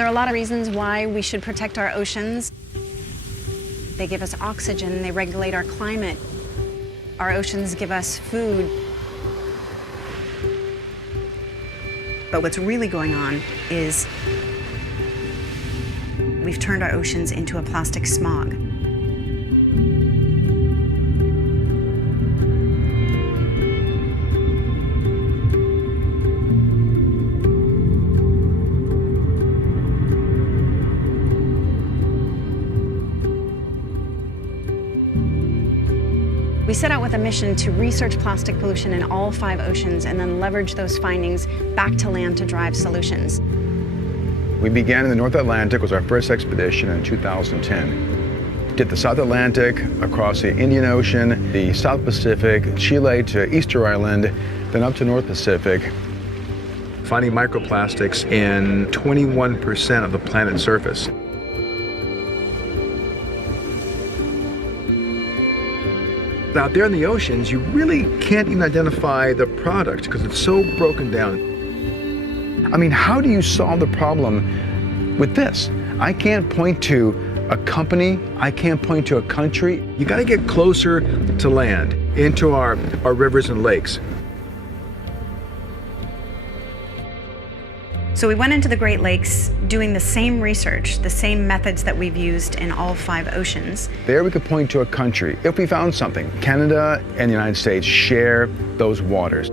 There are a lot of reasons why we should protect our oceans. They give us oxygen, they regulate our climate. Our oceans give us food. But what's really going on is we've turned our oceans into a plastic smog. We set out with a mission to research plastic pollution in all 5 oceans and then leverage those findings back to land to drive solutions. We began in the North Atlantic, was our first expedition in 2010. Did the South Atlantic, across the Indian Ocean, the South Pacific, Chile to Easter Island, then up to North Pacific, finding microplastics in 21% of the planet's surface. Out there in the oceans, you really can't even identify the product because it's so broken down. I mean, how do you solve the problem with this? I can't point to a company, I can't point to a country. You got to get closer to land, into our rivers and lakes. So we went into the Great Lakes doing the same research, the same methods that we've used in all 5 oceans. There we could point to a country if we found something. Canada and the United States share those waters.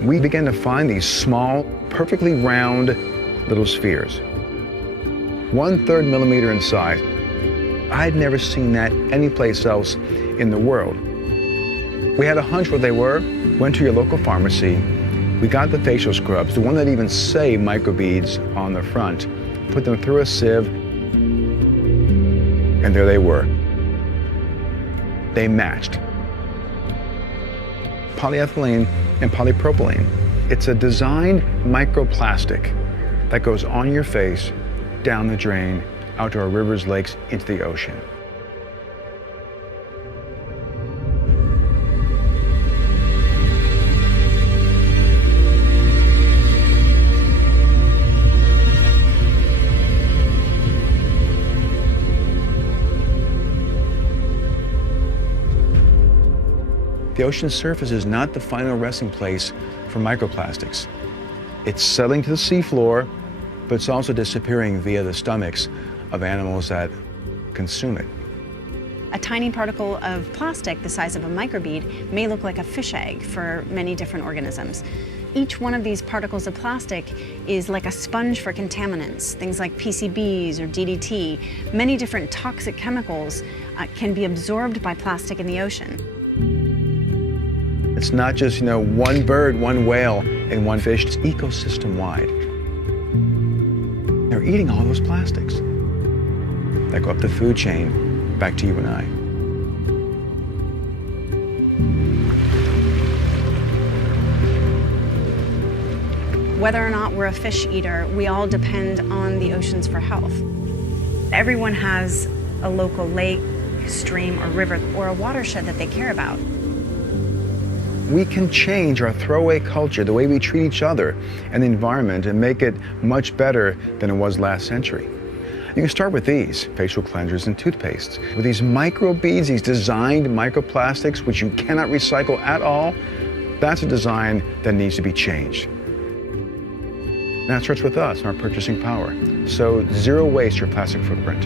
We began to find these small, perfectly round little spheres, 1/3 millimeter in size. I'd never seen that anyplace else in the world. We had a hunch what they were, went to your local pharmacy. We got the facial scrubs, the one that even say Microbeads on the front, put them through a sieve, and there they were. They matched. Polyethylene and polypropylene. It's a designed microplastic that goes on your face, down the drain, out to our rivers, lakes, into the ocean. The ocean's surface is not the final resting place for microplastics. It's settling to the seafloor, but it's also disappearing via the stomachs of animals that consume it. A tiny particle of plastic the size of a microbead may look like a fish egg for many different organisms. Each one of these particles of plastic is like a sponge for contaminants, things like PCBs or DDT. Many different toxic chemicals can be absorbed by plastic in the ocean. It's not just, one bird, one whale, and one fish. It's ecosystem-wide. They're eating all those plastics that go up the food chain back to you and I. Whether or not we're a fish eater, we all depend on the oceans for health. Everyone has a local lake, stream, or river, or a watershed that they care about. We can change our throwaway culture, the way we treat each other and the environment, and make it much better than it was last century. You can start with these facial cleansers and toothpastes. With these microbeads, these designed microplastics, which you cannot recycle at all, that's a design that needs to be changed. That starts with us and our purchasing power. So 0 waste your plastic footprint.